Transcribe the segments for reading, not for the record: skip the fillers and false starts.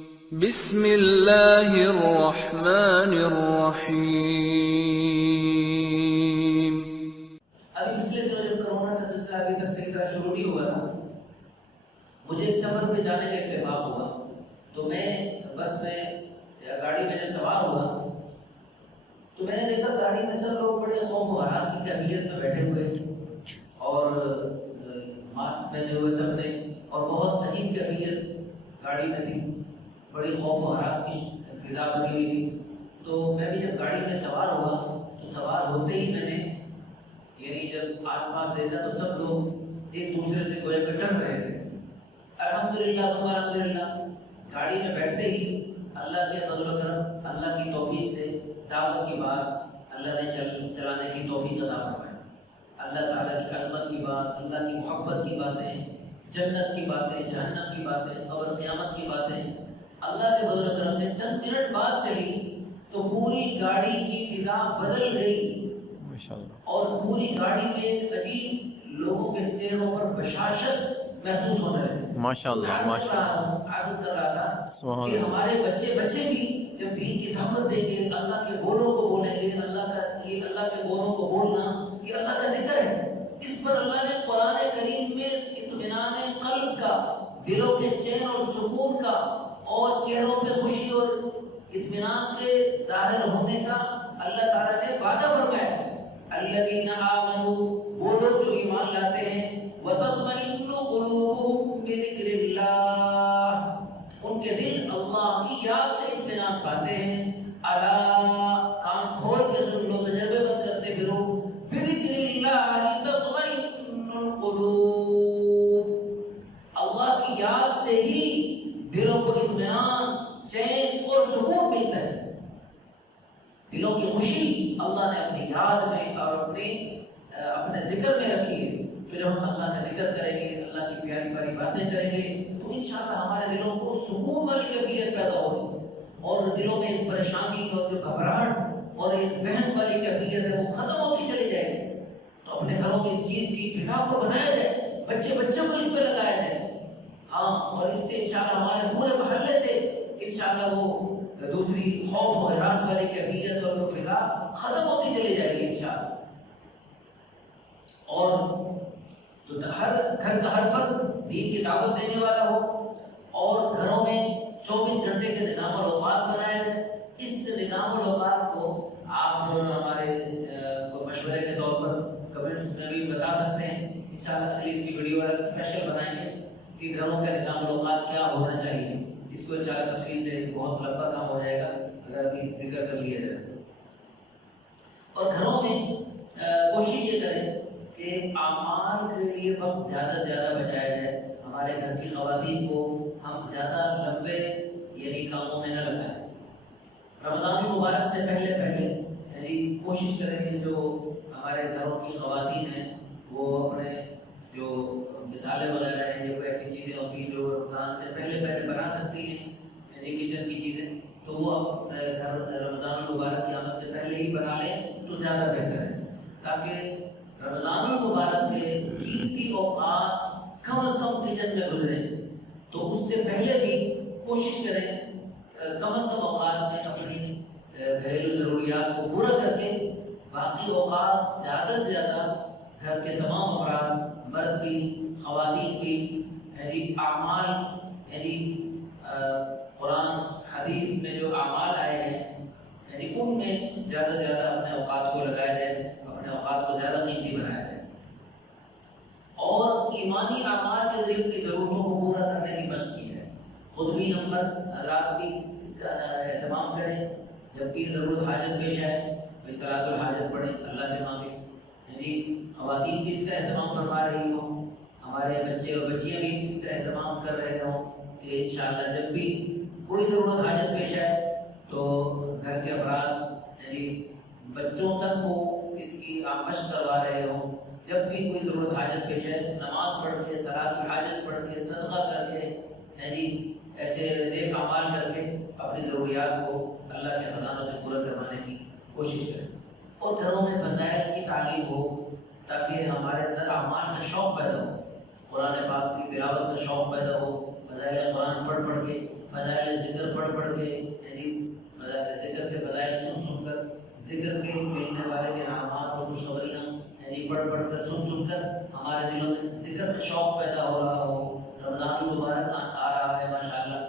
بسم اللہ الرحمن الرحیم۔ ابھی پچھلے دنوں جب کرونا کا سلسلہ ابھی تک صحیح طرح شروع نہیں ہوا تھا، مجھے ایک سفر پہ جانے کا اتفاق ہوا، تو میں بس میں یا گاڑی میں جب سوار ہوا تو میں نے دیکھا گاڑی میں سب لوگ بڑے خوف و ہراس کی کیفیت میں بیٹھے ہوئے اور ماسک پہنے ہوئے سب نے، اور بہت عجیب کیفیت گاڑی میں تھی، بڑی خوف و ہراس کی فضا بنی ہوئی تھی۔ تو میں بھی جب گاڑی میں سوار ہوا تو سوار ہوتے ہی میں نے یعنی جب آس پاس دیکھا تو سب لوگ ایک دوسرے سے گویا کہ ڈر رہے تھے۔ الحمدللہ ثم الحمدللہ گاڑی میں بیٹھتے ہی اللہ کے فضل و کرم، اللہ کی توفیق سے دعوت کی بات اللہ نے چلانے کی توفیق عطا فرمائی۔ اللہ تعالیٰ کی عظمت کی بات، اللہ کی محبت کی باتیں، جنت کی باتیں، جہنم کی باتیں اور قیامت کی باتیں اللہ کے فضل و کرم سے چند منٹ بعد چلی تو پوری گاڑی کی فضا بدل گئی اور پوری گاڑی میں ایک عجیب لوگوں کے چہروں پر بشاشت محسوس ہونے لگی۔ ماشاءاللہ ماشاءاللہ عرض کر رہا تھا کہ ہمارے بچے بھی جب دین کی دعوت دیں گے، اللہ کے بولوں کو بولیں گے، اللہ کے بولوں کو بولنا یہ اللہ کا ذکر ہے، اس پر اللہ نے قرآن کریم میں اطمینان قلب کا، دلوں کے چین اور سکون کا اور چہروں پہ خوشی اور اطمینان کے ظاہر ہونے کا اللہ تعالیٰ نے وعدہ فرمایا۔ الذین آمنوا، وہ لوگ جو ایمان لاتے ہیں، وتطمئن قلوبهم بذکر اللہ، ان کے دل اللہ کی یاد سے اطمینان پاتے ہیں۔ الا، کان کھول کے سن لو، تجربے مت کرتے پھرو، بذکر اللہ تطمئن القلوب، اللہ کی یاد سے ہی دلوں کو اطمینان، چین اور سکون ملتا ہے۔ دلوں کی خوشی اللہ نے اپنی یاد میں اور اپنے ذکر میں رکھی ہے۔ تو جب ہم اللہ کا ذکر کریں گے، اللہ کی پیاری پیاری باتیں کریں گے تو انشاءاللہ ہمارے دلوں کو سکون والی کیفیت پیدا ہوگی اور دلوں میں ایک پریشانی اور جو گھبراہٹ اور ایک بہن والی کیفیت ہے وہ ختم ہوتی چلی جائے گی۔ تو اپنے گھروں میں اس چیز کی فضا کو بنایا جائے، بچوں کو اس پہ لگایا جائے، ہاں، اور اس سے انشاءاللہ ہمارے پورے محلے سے انشاءاللہ وہ دوسری خوف و ہراس والی کیفیت اور وہ فضا ختم ہوتی چلی جائے گی انشاءاللہ۔ اور تو ہر گھر کا ہر فرد دین کی دعوت دینے والا ہو اور گھروں میں 24 گھنٹے کے نظام الاوقات بنائے جائے۔ اس نظام الاوقات کو آپ ہمارے مشورے کے طور پر کمنٹس میں بھی بتا سکتے ہیں، انشاءاللہ اگلی اس کی ویڈیو اسپیشل بنائیں گے کہ گھروں کا نظام الاوقات کیا ہونا چاہیے۔ اس کو انشاءاللہ تفصیل سے بہت لمبا کام ہو جائے گا اگر ابھی ذکر کر لیا جائے۔ اور گھروں میں کوشش یہ کریں کہ اعمال کے لیے وقت زیادہ سے زیادہ بچایا جائے۔ ہمارے گھر کی خواتین کو ہم زیادہ لمبے یعنی کاموں میں نہ لگائیں۔ رمضان المبارک سے پہلے یعنی کوشش کریں کہ جو ہمارے گھروں کی خواتین ہیں وہ اپنے جو مثالیں وغیرہ ہیں، جو ایسی چیزیں ہوتی ہیں جو رمضان سے پہلے بنا سکتی ہیں، یعنی کچن کی چیزیں، تو وہ اپنے گھر رمضان المبارک کی آمد سے پہلے ہی بنا لیں تو زیادہ بہتر ہے، تاکہ رمضان المبارک کے قیمتی اوقات کم از کم کچن میں گزریں۔ تو اس سے پہلے بھی کوشش کریں کم از کم اوقات میں اپنی گھریلو ضروریات کو پورا کر کے باقی اوقات زیادہ سے زیادہ گھر کے تمام افراد، مرد بھی خواتین بھی، یعنی اعمال یعنی قرآن حدیث میں جو اعمال آئے ہیں یعنی ان میں زیادہ سے زیادہ اپنے اوقات کو لگایا جائے، اپنے اوقات کو زیادہ قیمتی بنایا جائے، اور ایمانی اعمال کے ذریعے کی ضرورتوں کو پورا کرنے کی مشق کی ہے۔ خود بھی ہم مرد حضرات بھی اس کا اہتمام کریں، جب بھی ضرورت حاجت پیش آئے صلاۃ الحاجت پڑھیں، اللہ سے مانگیں، یعنی خواتین بھی اس کا اہتمام فرما رہی ہوں، ہمارے بچے اور بچیاں بھی اس کا اہتمام کر رہے ہوں کہ انشاءاللہ جب بھی کوئی ضرورت حاجت پیش آئے تو گھر کے افراد یعنی بچوں تک کو اس کی مشق کروا رہے ہوں۔ جب بھی کوئی ضرورت حاجت پیش آئے، نماز پڑھ کے، صلاۃ الحاجت پڑھ کے، صدقہ کر کے، یعنی ایسے نیک اعمال کر کے اپنی ضروریات کو اللہ کے خزانوں سے پورا کروانے کی کوشش کریں، اور گھروں میں فضائل کی تعلیم ہو تاکہ ہمارے اندر اعمال کا شوق پیدا ہو، قرآن پاک کی تلاوت کا شوق پیدا ہو، فضائل قرآن پڑھ کے فضائل ذکر پڑھ پڑھ کے، یعنی ذکر کے فضائل سن سن کر، ذکر کے ملنے والے انعامات اور خوشخبریاں یعنی پڑھ پڑھ کر سن کر ہمارے دلوں میں ذکر کا شوق پیدا ہو رہا ہو۔ رمضان المبارک آ رہا ہے ماشاءاللہ،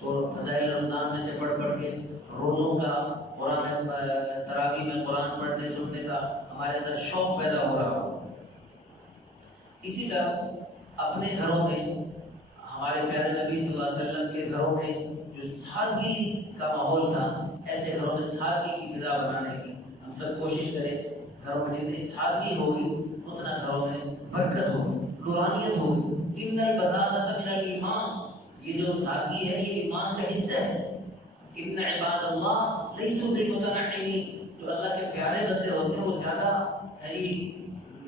تو فضائل رمضان میں سے پڑھ پڑھ کے روزوں کا قرآن تراویح میں قرآن پڑھنے سننے کا ہمارے اندر شوق پیدا ہو رہا ہو۔ اسی طرح اپنے گھروں میں ہمارے پیارے نبی صلی اللہ علیہ وسلم کے گھروں میں جو سادگی کا ماحول تھا، ایسے گھروں میں سادگی کی فضا بنانے کی ہم سب کوشش کریں۔ گھروں میں جتنی سادگی ہوگی اتنا گھروں میں برکت ہوگی، نورانیت ہوگی۔ ان البذاءۃ من الایمان، یہ جو سادگی ہے یہ ایمان کا حصہ ہے۔ ان عباد اللہ لیسوا بالمتنعمین، جو اللہ کے پیارے بندے ہوتے ہیں وہ زیادہ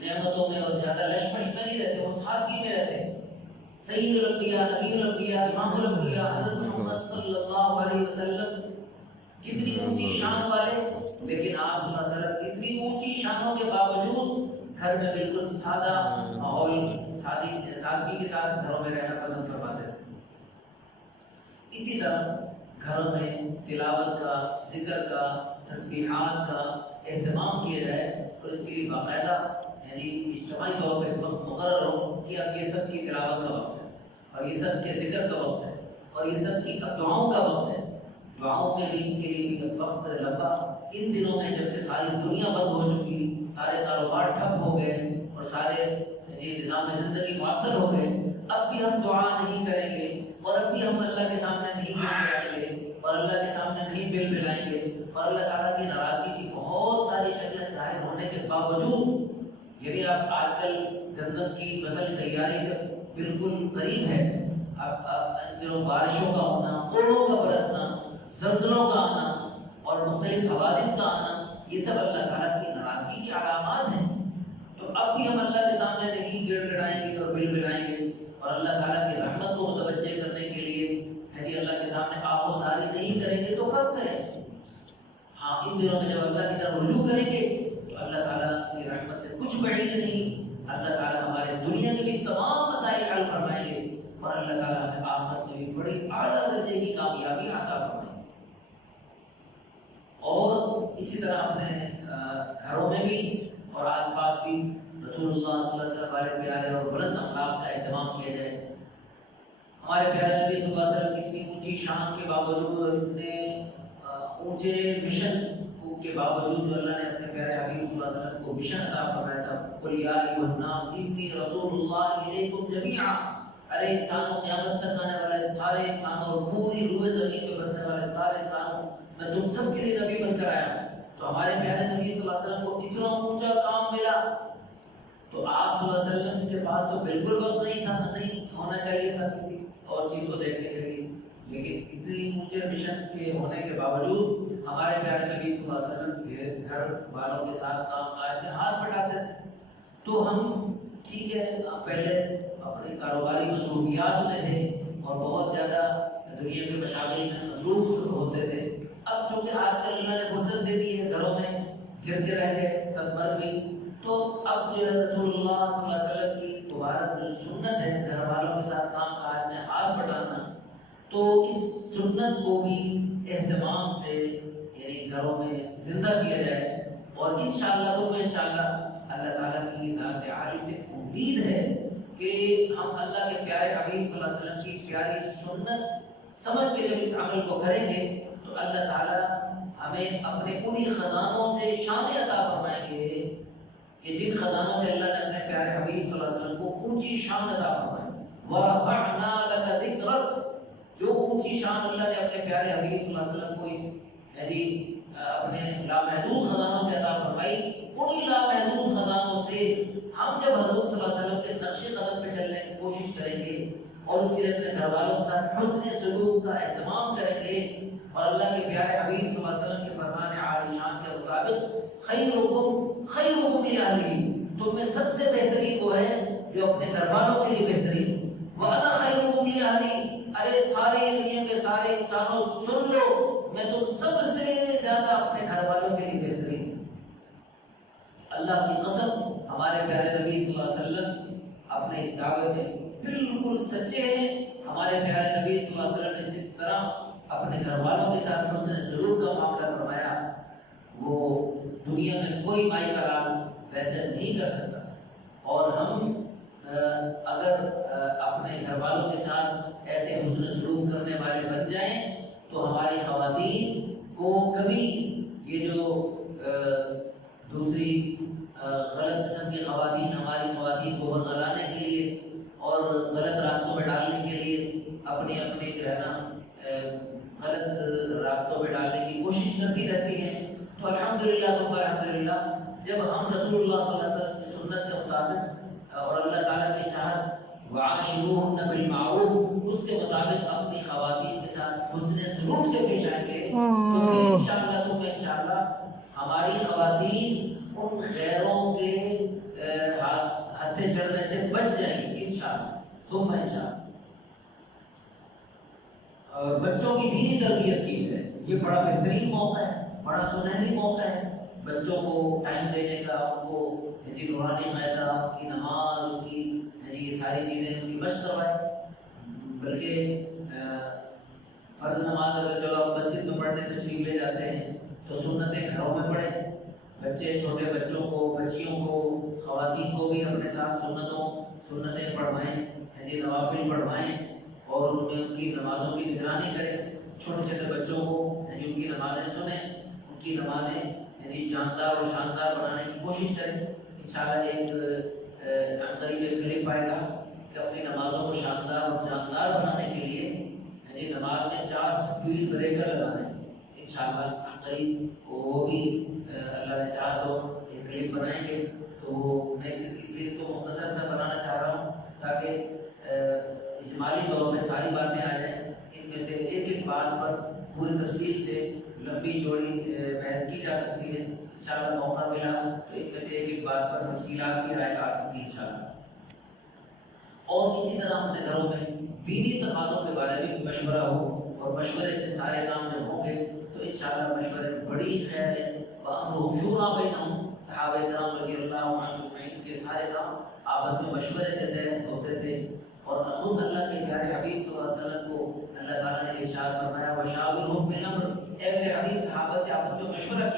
نعمتوں میں اور زیادہ لشمش میں نہیں رہتے، وہ سادگی میں رہتے ہیں۔ سید الانبیاء، نبی الانبیاء، امام الانبیاء حضرت محمد صلی اللہ علیہ وسلم کتنی اونچی شان والے، لیکن آپ صلی اللہ علیہ وسلم اتنی اونچی شانوں کے باوجود گھر میں بالکل سادہ ماحول، سادگی کے ساتھ گھروں میں رہنا پسند فرماتے تھے۔ اسی طرح گھروں میں تلاوت کا، ذکر کا، تسبیحات کا اہتمام کیا جائے اور اس کے لیے باقاعدہ یعنی اجتماعی طور پہ وقت مقرر ہو کہ اب یہ سب کی تلاوت کا وقت ہے اور یہ سب کے ذکر کا وقت ہے اور یہ سب کی اب دعاؤں کا وقت ہے۔ دعاؤں کے لیے بھی اب وقت لمبا، ان دنوں میں جب کہ ساری دنیا بند ہو چکی، سارے کاروبار ٹھپ ہو گئے اور سارے نظام زندگی معطل ہو گئے، اب بھی ہم دعا نہیں کریں گے اور اب بھی ہم اللہ کے سامنے نہیں بلائیں گے اور اللہ کے سامنے نہیں بل بلائیں گے اور اللہ تعالیٰ کی ناراضگی کی بہت ساری شکلیں ظاہر ہونے کے باوجود، یعنی اب آج کل گندم کی فصل تیاری بالکل قریب ہے، اب ان دنوں بارشوں کا ہونا، اوڑوں کا برسنا، زلزلوں کا آنا اور مختلف حوادث کا آنا، یہ سب اللہ تعالیٰ کی ناراضگی کی علامات ہیں۔ تو اب بھی ہم اللہ کے سامنے نہیں گڑ گڑائیں گے اور بل بلائیں گے اور اللہ تعالیٰ کی رحمت کو متوجہ کرنے کے لیے اللہ کے سامنے آہوزاری نہیں کریں گے تو کب کریں؟ ہاں، ان دنوں میں جب اللہ کی طرف رجوع کریں گے تو اللہ تعالیٰ کی رحمت سے کچھ بعید نہیں، اللہ تعالیٰ ہمارے دنیا کے بھی تمام مسائل حل فرمائیں گے اور اللہ تعالیٰ ہمیں آخرت میں بھی بڑی اعلیٰ درجے کی کامیابی عطا فرمائیں گے۔ اور اسی طرح اپنے گھروں میں بھی اور آس پاس بھی رسول اللہ صلی اللہ علیہ وسلم والے پیارے اور بلند اخلاق کا اہتمام کیا جائے۔ ہمارے پیارے نبی صلی اللہ علیہ وسلم اتنی اونچی شان کے باوجود اور اتنے اونچے مشن کے باوجود جو اللہ نے اپنے پیارے حبیب صلی اللہ علیہ وسلم کو مشن عطا فرمایا تھا، قل یا ایھا الناس انی رسول اللہ الیکم جمیعا، ارے انسانوں، قیامت تک آنے والے سارے انسانوں اور پوری روئے زمین پہ بسنے والے سارے انسانوں، میں تم سب کے لیے نبی بن کر آیا ہوں۔ تو ہمارے پیارے نبی صلی اللہ علیہ وسلم کو اتنا اونچا کام ملا تو آپ صلی اللہ علیہ وسلم کے پاس تو بالکل وقت نہیں تھا، نہیں ہونا چاہیے تھا کسی اور چیز کو دیکھنے کے لیے، لیکن اتنی اونچے مشن کے ہونے کے باوجود ہمارے پیارے نبی صلی اللہ علیہ وسلم کے گھر والوں کے ساتھ کام کاج میں ہاتھ بٹاتے تھے۔ تو ہم ٹھیک ہے پہلے اپنے کاروباری مصروفیات میں تھے اور بہت زیادہ دنیا کے مشاغل میں مصروف ہوتے تھے، اب چونکہ آج کل اللہ نے فرصت دے دی ہے، گھروں میں گھر کے رہ گئے سب مرد بھی، تو اب جو رسول اللہ صلی اللہ علیہ وسلم کی مبارک جو سنت ہے گھر والوں کے ساتھ کام کاج میں ہاتھ بٹانا، تو اس سنت کو بھی اہتمام سے یعنی گھروں میں زندہ کیا جائے اور انشاءاللہ ثم انشاءاللہ اللہ تعالیٰ کی ذات عالی سے امید ہے کہ ہم اللہ کے پیارے حبیب صلی اللہ علیہ وسلم کی پیاری سنت سمجھ کے جب اس عمل کو کریں گے تو اللہ تعالیٰ ہمیں اپنے پوری خزانوں سے شان عطا فرمائیں گے کہ جن خزانوں سے اللہ نے اپنے پیارے حبیب صلی اللہ علیہ وسلم کو اونچی شان عطا فرمائی۔ وَرَفَعْنَا لَكَ ذِكْرَكَ، جو اونچی شان اللہ نے اپنے پیارے حبیب صلی اللہ علیہ وسلم کو اس اپنے لامحدود خزانوں سے عطا فرمائی، انہی لامحدود خزانوں سے ہم جب حضور صلی اللہ علیہ وسلم کے نقش قدم پہ چلنے کی کوشش کریں گے اور اس کے لیے اپنے گھر والوں کے ساتھ حسن سلوک کا اہتمام کریں گے اور اللہ کے پیارے حبیب صلی اللہ علیہ وسلم کے فرمان عالی شان کے مطابق خیرکم لأہلہ، تم میں سب سے بہترین وہ ہے جو اپنے گھر والوں کے لیے بہترین، وَأَنَا خَيْرُكُمْ لِأَهْلِي، ارے سارے دنیا کے سارے انسانوں سن لو، میں تم سب سے زیادہ اپنے گھر والوں کے لیے بہترین۔ اللہ کی قسم ہمارے پیارے نبی صلی اللہ علیہ وسلم اپنے اس دعوے میں بالکل سچے ہیں۔ ہمارے پیارے نبی صلی اللہ علیہ وسلم نے جس طرح اپنے گھر والوں کے ساتھ حسن سلوک کا معاملہ فرمایا وہ دنیا میں کوئی مائی کا لال ویسے نہیں کر سکتا. اور ہم اگر اپنے گھر والوں کے ساتھ ایسے حسن سلوک کرنے والے بن جائیں تو ہماری خواتین کو کبھی یہ جو دوسری غلط قسم کی خواتین ہماری خواتین کو ورغلانے کے لیے اور غلط راستوں میں ڈالنے کے لیے اپنی جو ہے نا غلط راستوں میں ڈالنے کی کوشش کرتی رہتی ہیں. تو الحمدللہ ثم الحمدللہ جب ہم رسول اللہ صلی اللہ علیہ وسلم کی سنت کے مطابق اور اللہ تعالیٰ کی چاہت وعاشروہن بالمعروف اس کے مطابق اپنی خواتین کے ساتھ حسن سلوک سے پیش آئیں گے تو انشاءاللہ ثم انشاءاللہ ہماری خواتین ان غیروں کے ہتھے چڑھنے سے بچ جائیں گی انشاءاللہ ثم انشاءاللہ. اور بچوں کی دینی تربیت کی ہے یہ بڑا بہترین موقع ہے, بڑا سنہری موقع ہے بچوں کو ٹائم دینے کا, ان کو نورانی قاعدہ, ان کی نماز, ان کی یہ ساری چیزیں ان کی مشق کروائے. بلکہ فرض نماز اگر چلو آپ مسجد میں پڑھنے تشریف لے جاتے ہیں تو سنتیں گھروں میں پڑھیں. بچے چھوٹے بچوں کو, بچیوں کو, خواتین کو بھی اپنے ساتھ سنتیں پڑھوائیں, نوافل پڑھوائیں اور ان میں ان کی نمازوں کی نگرانی کریں. چھوٹے چھوٹے بچوں کو ان کی نمازیں سنیں, ان کی نمازیں جاندار اور شاندار بنانے کی کوشش کریں. انشاءاللہ ایک قریب ایک کلپ آئے گا کہ اپنی نمازوں کو شاندار اور جاندار بنانے کے لیے نماز میں 4 سپیڈ بریکر لگانے ہیں. انشاءاللہ قریب وہ بھی اللہ نے چاہا تو ایک کلپ بنائیں گے. تو میں اس لیے اس کو مختصر سا بنانا چاہ رہا ہوں تاکہ اجمالی طور پہ ساری باتیں آ جائیں. ان میں سے ایک ایک بات پر پوری تفصیل سے لمبی چوڑی بحث کی جا سکتی ہے. انشاءاللہ موقع ملا تو ان میں سے ایک ایک بات پر تفصیلات بھی آ سکتی ہے انشاءاللہ. اور اسی طرح اپنے گھروں میں دینی تقاضوں کے بارے میں مشورہ ہو اور مشورے سے سارے کام جب ہوں گے تو انشاءاللہ مشورے میں بڑی خیر ہے. وَأَمْرُهُمْ شُورَىٰ بَيْنَهُمْ صحابہ کرام رضی اللہ عنہم کے سارے کام آپس میں مشورے سے طے ہوتے تھے. اور خود اللہ کے پیارے حبیب صلی اللہ علیہ وسلم کو اللہ تعالیٰ نے ارشاد فرمایا وَشَاوِرْهُمْ فِي الْأَمْرِ, اے میرے حبیب صحابہ سے آپس میں مشورہ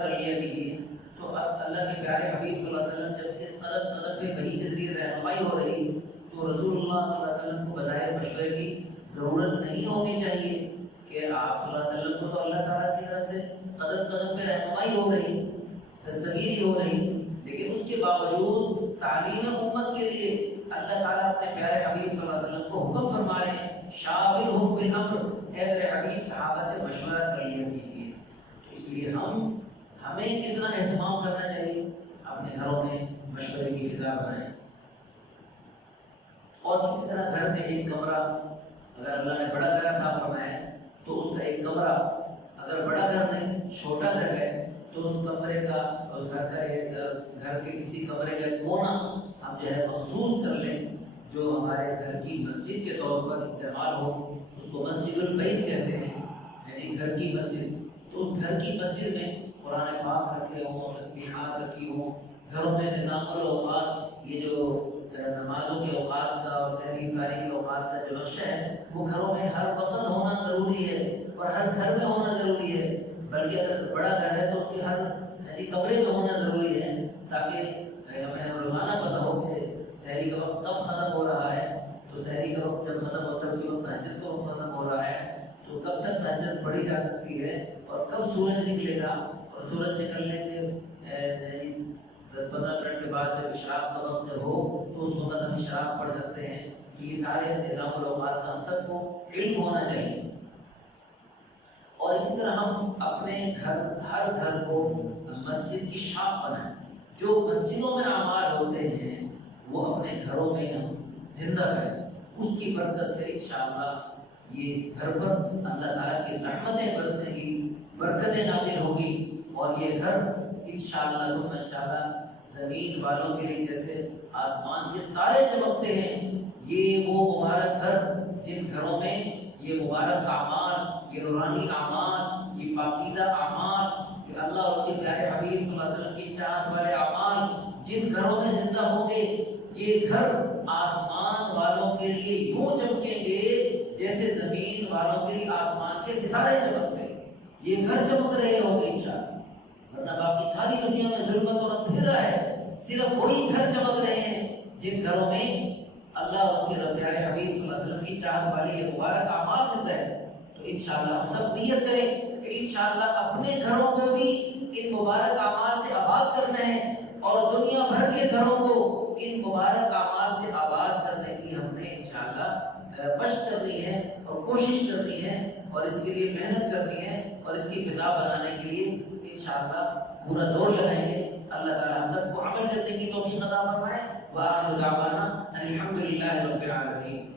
کر لیا کیجیے. تو اب اللہ کے پیارے حبیب صلی اللہ علیہ وسلم جب قدم قدم پہ وحی کے ذریعے رہنمائی ہو رہی تو رسول اللہ صلی اللہ علیہ وسلم کو بظاہر مشورے کی ضرورت نہیں ہونی چاہیے کہ آپ صلی اللہ علیہ وسلم کو تو اللہ تعالیٰ کی طرف سے قدم قدم پہ رہنمائی ہو رہی, دستگیری ہو رہی, لیکن اس کے باوجود تعلیم امت کے لیے اللہ تعالیٰ اپنے پیارے حبیب صلی اللہ علیہ وسلم کو حکم فرما رہے ہیں شاورہم فی الامر, اے میرے حبیب صحابہ سے مشورہ کر لیا کیجیے. تو اس لیے ہمیں کتنا اہتمام کرنا چاہیے, اپنے گھروں میں مشورے کی فضا بنائیں. اور اسی طرح گھر میں ایک کمرہ اگر اللہ نے بڑا گھر عطا فرمایا تو اس کا ایک کمرہ, اگر بڑا گھر نہیں چھوٹا گھر ہے تو اس کمرے کا, اس گھر کا ایک گھر کے کسی کمرے کا کونا ہم جو ہے مخصوص کر لیں جو ہمارے گھر کی مسجد کے طور پر استعمال ہو. اس کو مسجد البیت کہتے ہیں, یعنی گھر کی مسجد. تو اس گھر کی مسجد میں قرآن پاک رکھے ہوں, تسبیحات رکھی ہوں. گھروں میں نظام الاوقات, یہ جو نمازوں کے اوقات کا اور سحری افطاری کے اوقات کا جو نقشہ ہے وہ گھروں میں ہر وقت ہونا ضروری ہے اور ہر گھر میں ہونا ضروری ہے. بلکہ اگر بڑا گھر ہے تو اس کے ہر کمرے میں ہونا ضروری ہے تاکہ ہمیں روزانہ پتہ ہو کہ سحری کا وقت کب ختم ہو رہا ہے. تو سحری کا وقت جب ختم ہوتا ہے اسی وقت تہجد کا وقت ختم ہو رہا ہے تو کب تک تہجد پڑھی جا سکتی ہے اور کب سورج نکلے گا. اور سورج نکلنے کے 10-15 منٹ کے بعد جب اشراق کا وقت جب ہو تو اس وقت ہم اشراق پڑھ سکتے ہیں. تو یہ سارے نظام الاوقات کا ہم سب کو علم ہونا چاہیے. اور اسی طرح ہم اپنے ہر گھر کو مسجد کی شاخ بنائیں. جو مسجدوں میں اعمال ہوتے ہیں وہ اپنے گھروں میں ہم زندہ کریں. اس کی برکت سے انشاءاللہ یہ گھر پر اللہ تعالیٰ کی رحمتیں برسیں گی, برکتیں نازل ہوگی. اور یہ گھر انشاءاللہ ثم انشاءاللہ زمین والوں کے لیے جیسے آسمان کے تارے چمکتے ہیں, یہ وہ مبارک گھر جن گھروں میں یہ مبارک اعمال, یہ نورانی اعمال, یہ پاکیزہ اعمال, یہ اللہ اور اس کے پیارے حبیب صلی اللہ علیہ وسلم کی چاہت والے اعمال جن گھروں میں زندہ ہوں گے, یہ گھر آسمان والوں کے لیے یوں چمکیں گے جیسے زمین والوں کے لیے آسمان کے ستارے چمک گئے، یہ گھر چمک رہے ہوں گے انشاءاللہ، ورنہ باقی ساری دنیا میں ظلمت اور اندھیرا ہے، صرف وہی گھر چمک رہے ہیں جن گھروں میں اللہ اور اس کے رب پیارے حبیب صلی اللہ علیہ وسلم کی چاہت والی یہ مبارک اعمال زندہ ہے۔ تو انشاءاللہ ہم سب نیت کریں کہ انشاءاللہ اپنے گھروں کو بھی ان مبارک اعمال سے آباد کرنا ہے، اور دنیا بھر کے گھروں کو ان مبارک اعمال سے آباد کرنے کی ہم نے انشاءاللہ مشق کرنی ہے اور کوشش کرنی ہے، اور اس کے لیے محنت کرنی ہے، اور اس کی فضا بنانے کے لیے انشاءاللہ پورا زور لگائیں گے۔ اللہ تعالی ہم سب کو عمل کرنے کی توفیق عطا فرمائے۔ وآخر دعوانا ان الحمد للہ رب العالمین۔